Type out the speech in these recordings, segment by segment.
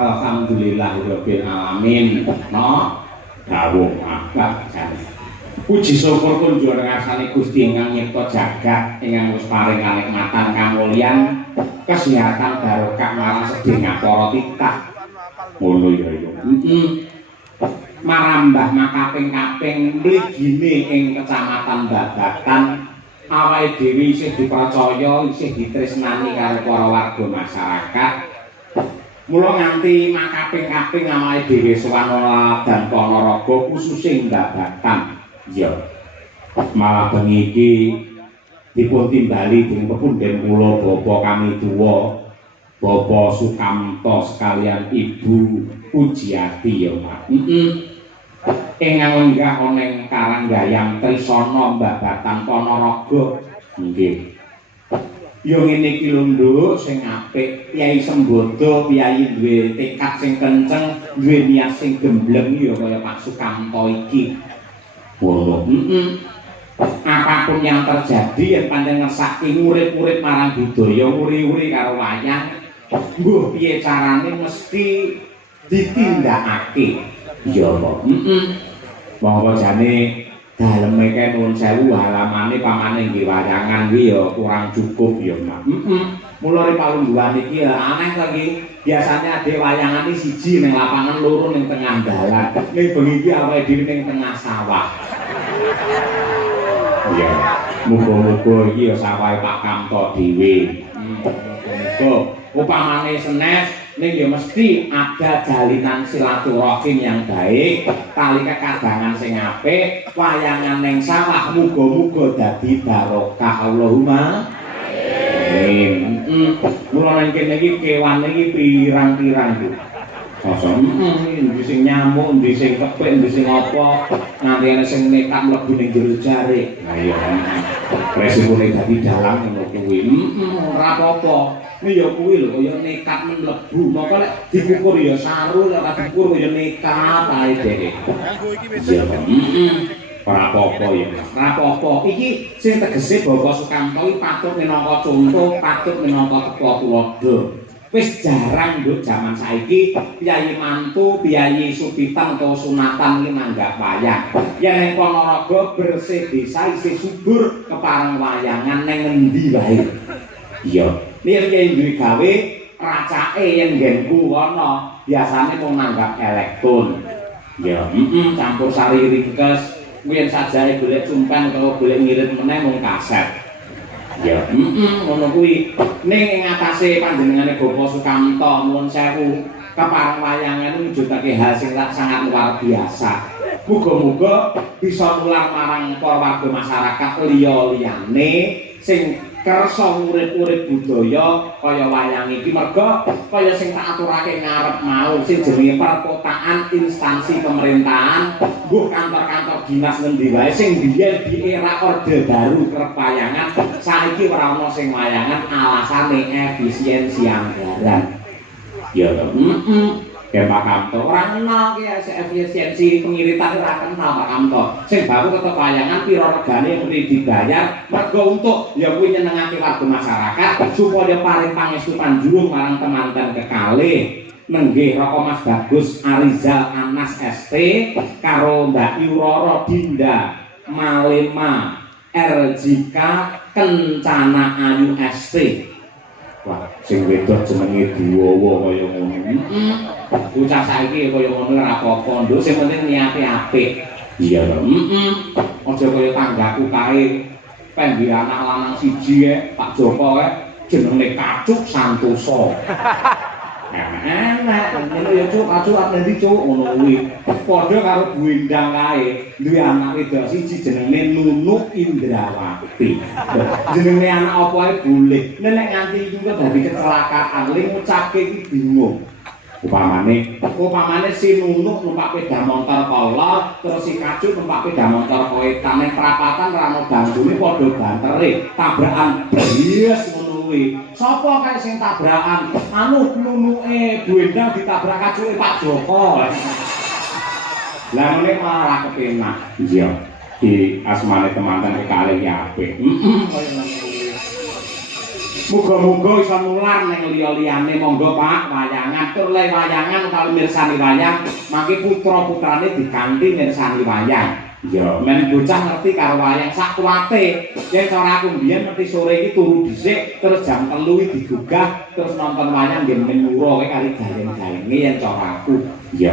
Alhamdulillahirabbil alamin. No. Dawuh agak jan. Puji syukur kunjur ngasane Gusti ingkang nyipta jagat ingkang wis paring kanikmatan kamulyan kesehatan barokah marang sedherek para titah. Ngono ya iku. Marambah makaping-kaping mligine ing Kecamatan Babakan awake dhewe isih dipercaya isih ditresnani karo para warga masyarakat. Mula nganti makaping-kaping awake dhewe sowan dan Ponorogo khususing Babakan. Ya. Malah bengi iki dipun timbali dening pepundhen kula Bapak kami tuwa Bapak Sukamto sekalian Ibu Pujiati ya Pak. Ingkang lenggah ana ing Karanggayam Trisana Babakan Ponorogo. Nggih. Yo ngene iki lho Nduk sing apik, Kyai Sembodo piyayi duwe tekad sing kenceng, duwe niat sing gembleng ya kaya Pak Sukamto iki. Ngono. Apapun yang terjadi yen pancen ngersake urip-urip marang budaya, uri-uri karo wayang, mbuh piye carane mesti ditindakake. Iya, Pak. Monggo jane daleme kene nuwun sewu halamane pamane nggih wayangan kuwi ya kurang cukup ya, Mak. Mula palungguhan iki ya aneh lagi. Biasanya ade wayangan iki siji ning lapangan, loro ning tengah dalan. Ning bengi iki awake dhewe ning tengah sawah. Iya, muga-muga iki ya sawahe Pak Kamto dhewe. Muga upamane senes ning ya mesti ada jalinan silaturahim yang baik, tali kekadangan sing apik, wayangan ning sawah muga-muga dadi barokah. Allahumma amin. Mula nang kene iki kewan iki pirang-pirang iki. Sosok endi sing nyamuk, endi sing kepek, endi sing apa, nanti ana sing nekat mlebu ning jero jarik. Lah iya. Resipune dadi dalang ngono kuwi. Ora apa-apa. Ini ya kuwi lho kaya nekat mlebu. Moko lek dikukur ya saru, lek dikukur ya nekat ae dhewe. Iya. Ora apa-apa ya. Ora apa-apa. Iki sing tegese Bapak Sukamto iki patut minangka contoh, patut minangka tuladha. Wis jarang nduk jaman saiki piyayi mantu, piyayi supitan utawa sunatan iki nanggap wayang. Yen ning Ponorogo bersih desa isih subur kepareng wayangan ning endi wae. Iya. Yen yen duwe gawe racake yen nggenku ana biasane mung nanggap elektron. Ya, campur sari rikes, kuwi sajae golek cumpan utawa golek ngirit meneh mung kaset. Ya, ngono kuwi. Ning ing atase panjenengane Bapak Sukamto nuwun sewu, kepareng wayangan mujudake hal sing sangat luar biasa. Muga-muga bisa nular marang para warga masyarakat liya-liyane sing kersa urip-urip budaya kaya wayang iki merga kaya sing tak aturake ngarep mau sing jenenge perkotaan instansi pemerintahan mbuh kantor-kantor dinas ngendi wae sing biyen di era orde baru kerep wayangan saiki ora ana sing wayangan alasane efisiensi anggaran ya ya Pak Kamto ora kenal ki efisiensi pengiritan ora kenal Pak Kamto sing baru tetep wayangan pira regane mesti dibayar mergo untuk ya kuwi nyenengake warga masyarakat supaya paring pangestu panjurung marang temanten kekalih nenggih Roko Mas Bagus Arizal Anas ST karo Mbak Yuroro Dinda Malema RJK Kencana Ayu ST. Wah, sing wedok jenenge Diwawa kaya ngono. Bocah saiki kaya ngono ora apa-apa, nduk sing penting niate apik. Iya lho. Aja kaya tanggaku kae pendhi anak lanang siji Pak Joko jenenge Kacuk Santoso. Enak, ngene ya Cuk, Kacuk nanti Cuk ngono kuwi. Padha karo Bu Endang kae, duwe anak wedok siji jenenge Nunuk Indrawati. Jenenge anak apa ae boleh. Nek nganti juga dadi kecelakaan, ling ngucapke iki bingung. Upamane si Nunuk numpak sepeda motor kolor, terus si Kacuk numpak sepeda motor koetan ning perapatan rano banjune padha bantere, tabrakan blas ngono kuwi. Sapa kae sing tabrakan? Anu Nunuke Bu Endang ditabrak Kacuke Pak Joko. Lah ngene malah kepenak. Iya. Di asmane teman-teman kekalih ya apik. Muga-muga iso nular ning liya-liyane monggo Pak wayangan ngatur le wayangan utawi mirsani wayang, mangke putra-putrane diganti mirsani wayang. Ya, men bocah ngerti karo wayang sak kuwate. Yen cara aku mbiyen ngerti sore iki turu dhisik, terus jam 3 digugah, terus nonton wayang nggih men muro kali gayen-gayenge yen cara aku. Ya.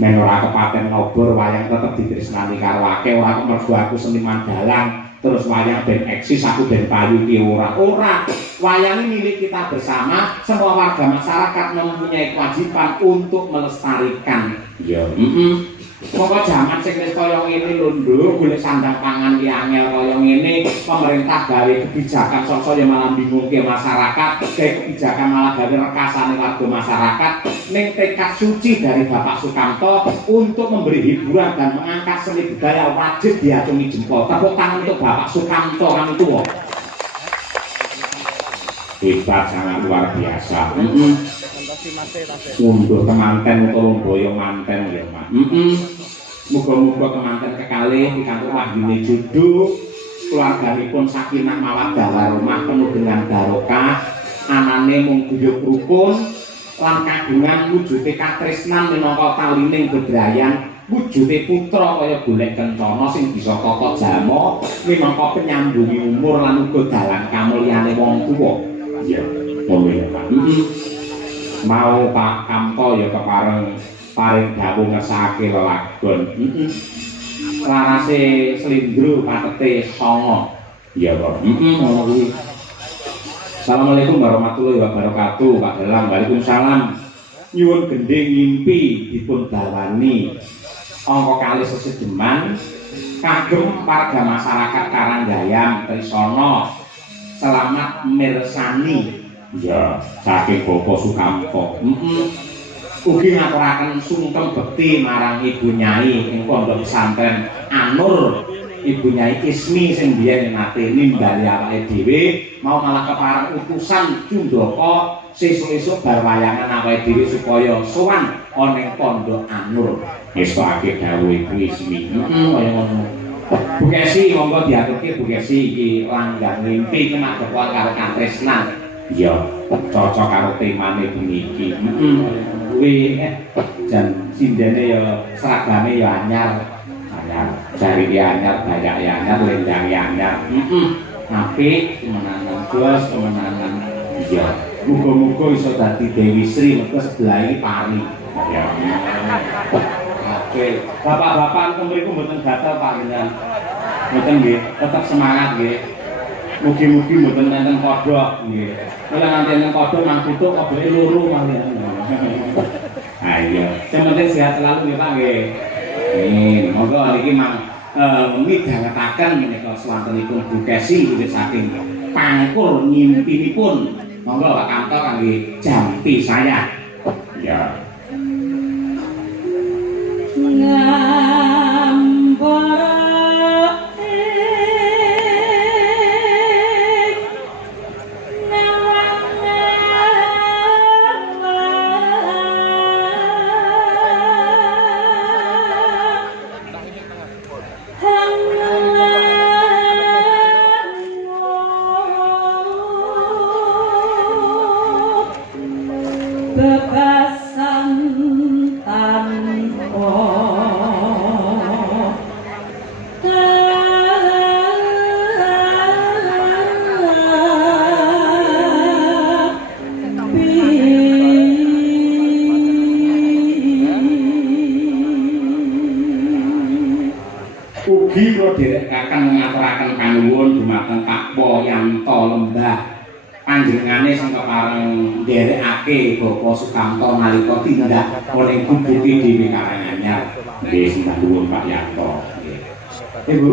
Men ora kepaten ngobor wayang tetep ditresnani karo akeh, ora mergo aku seniman dalang. Terus wayang ben eksis aku ben payu ki ora. Wayang ini milik kita bersama, semua warga masyarakat mempunyai kewajiban untuk melestarikan. Ya, Pokok jaman sing wis kaya ngene lho Nduk, golek sandang pangan ki angel kaya ngene, pemerintah gawe kebijakan sok-sok ya malah bingungke masyarakat, gawe kebijakan malah gawe rekasane warga masyarakat ning tekad suci dari Bapak Sukamto untuk memberi hiburan dan mengangkat seni budaya wajib diacungi jempol. Tepuk tangan untuk Bapak Sukamto kan itu kok. Hebat, sangat luar biasa. Untuk temanten utawa boyong manten ya, Mas. Muga-muga temanten kekalih pikantuk wahyune jodoh, keluarganipun sakinah mawaddah warahmah penuh dengan barokah, anane mung guyub rukun lan kagungan wujude katresnan minangka talining bebrayan, wujude putra kaya golek kencana sing bisa tata jama minangka penyambungi umur lan uga dalan kamulyane wong tuwa. Iya, ngono ya, Pak. Mau Pak Kamto ya kepareng paring dawuh ngersake lelagon. Larase slindro patete 9. Iya, Pak. Ngono kuwi. Assalamualaikum warahmatullahi wabarakatuh. Pak Dalang, waalaikumsalam. Nyuwun gending ngimpi dipun dawani angka kalih sesedeman kagem warga masyarakat Karanggayam Trisana selamat mirsani. Ya, saking Bapak Sukamto. Ugi ngaturaken sungkem bekti marang Ibu Nyai ing Pondok Pesantren Anur, Ibu Nyai Ismi sing biyen nate nimbali awake dhewe, mau malah kepareng utusan Cundaka sesuk-esuk bar wayangan awake dhewe supaya sowan ana ing Pondok Anur. Ngestukake dawuh Ibu Ismi. Kaya ngono. Bu Kesi monggo diaturke Bu Kesi iki langgang mimpi kemadhepan karo katresnan. Ya, cocok karo temane beniki. Kuwi jan sindene ya seragame ya anyar. Jari ya anyar, dayak ya anyar, lendang ya anyar. Apik kemenangan bos, kemenangan. Iya, muga-muga iso dadi Dewi Sri mergo sebelah iki pari. Ya. Oke, bapak-bapak mriku mboten gatel Pak Jenengan. Mboten nggih, tetep semangat nggih. Mugi-mugi mboten enten kodhok nggih. Nek nanti enten kodhok nang tutuk kodoke loro mawon. Ayo, sing penting sehat selalu nggih Pak nggih. Monggo niki mang midhangetaken menika swantenipun Bu Kesi wiwit saking pangkur nyimpinipun. Monggo Pak Kamto kangge jampi saya. Ya. Ugi kula dherekaken ngaturaken panuwun dumateng Pak Poyanto Lembah panjenengane sing kepareng ndherekake Bapak Sukamto nalika tindak oleh Gubuki dhewe Karanganyar. Nggih, sembah nuwun Pak Yanto. Nggih. Ibu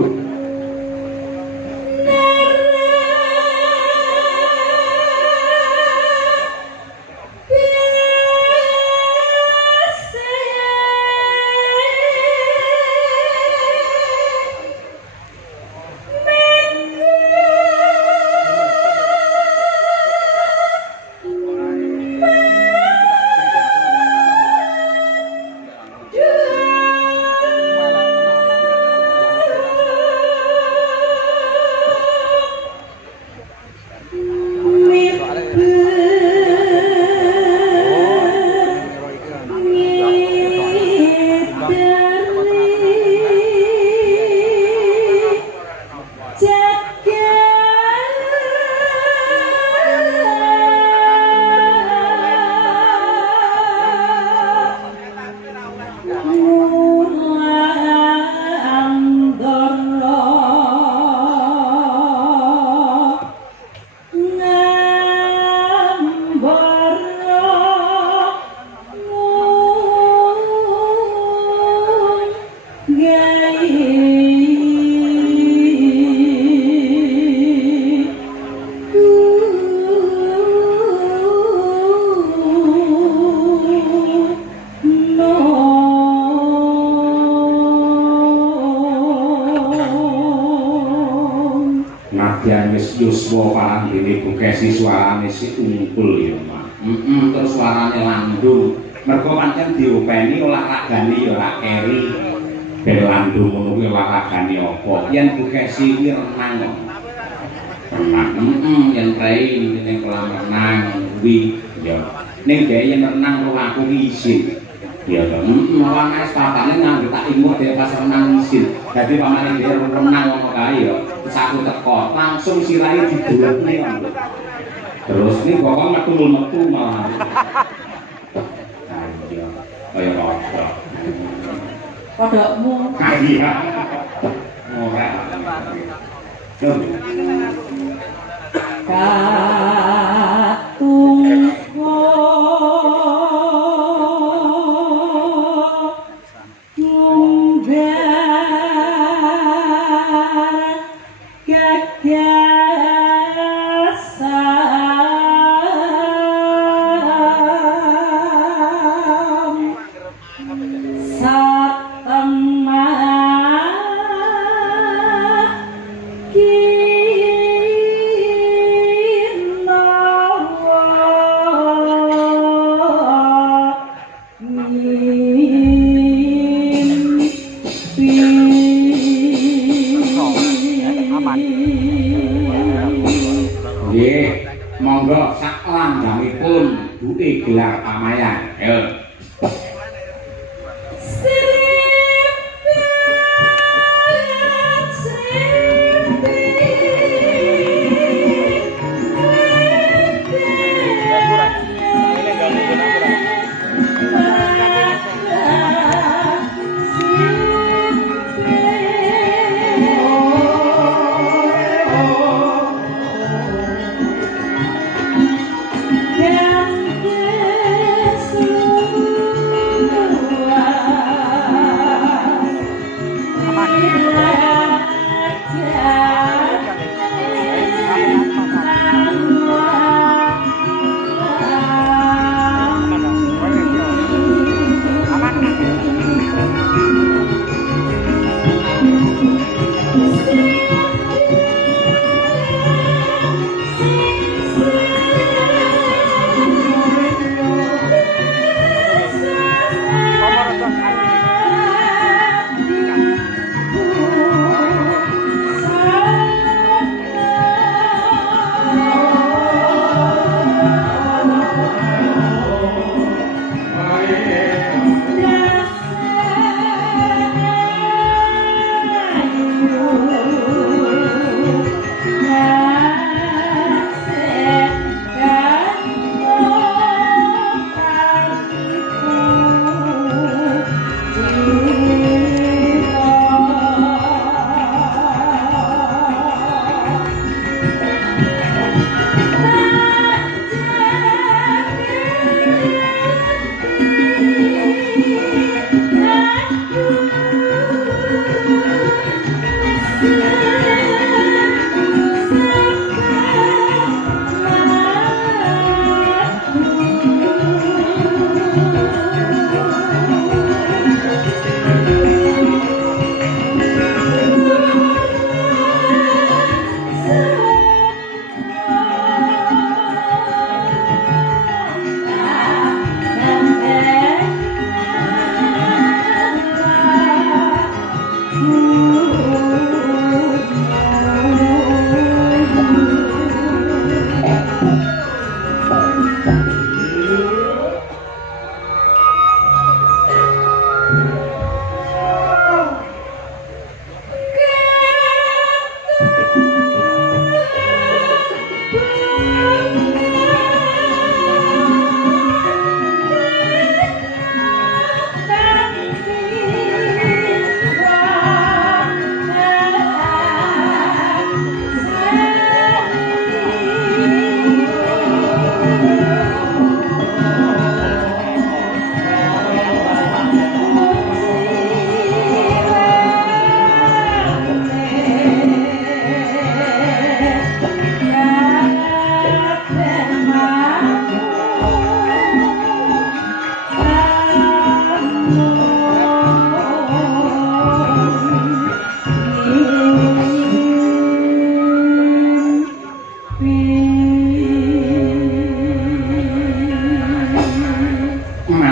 yuswa parandene bukesi suarane si unggul ya Mas. Terus suarane landung. Mergo pancen diopeni olahragane ya ora keri. Ben landung ngono kuwi olahragane apa? Yen bukesi kuwi renang kok. Renang. Yen prei ning kolam renang kuwi ya. Ning dhek yen renang karo aku ki isin. Ya to. Malah nek papane nganggo tak imut dhek pas renang isin. Dadi pamane dhek renang ngono kae ya. Saku teko langsung sirahe didolekne lho. Terus ini kok metu malah. Iya. Kaya apa? Kodokmu. Iya. Ora. Katung monggo sak landangipun duwe gelar pamayan. Ayo.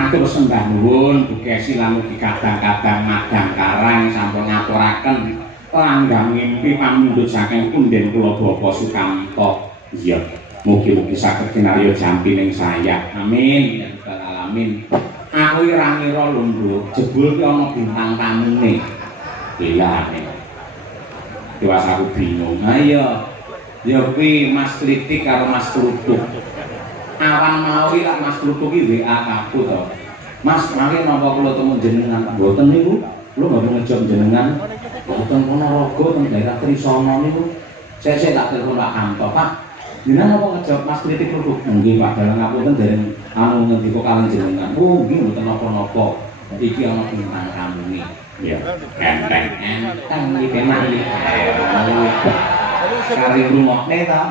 Matur sembah nuwun Bu Kesi lan ugi kadang-kadang madang karang sampun ngaturaken langgang ngimpi pamundhut saking punden kula Bapak Sukamto. Iya, mugi-mugi saged kinarya jampining saya. Amin ya rabbal alamin. Aku ora ngira lho, Nduk, jebul ki ana bintang tamune. Delane. Dewas aku bingung. Ha iya. Ya kuwi Mas Kritik karo Mas Klutuk. Awan mau iki lak Mas Klutuk iki WA aku to. Mas, mari napa kula temu jenengan? Mboten niku. Kula mboten ngejob jenengan. Mboten Ponorogo teng daerah Trisana niku. Sesuk tak telepon Pak Kamto, Pak. Jenengan apa ngejawab Mas Kritik Klutuk? Nggih, Pak, dalang ngapunten dereng anu ngendika kalian jenengan. Oh, nggih mboten napa-napa. Iki ana bintang tamune. Ya, enteng iki penak iki. Kari rumokne to.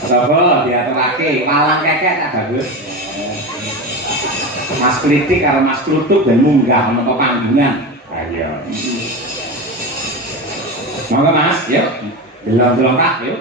Sapa diaturake walang kekek tak bagus. Mas Kritik karo Mas Klutuk ben munggah menapa panggungan. Ha iya. Monggo Mas, yuk. Delok-delok tak yuk.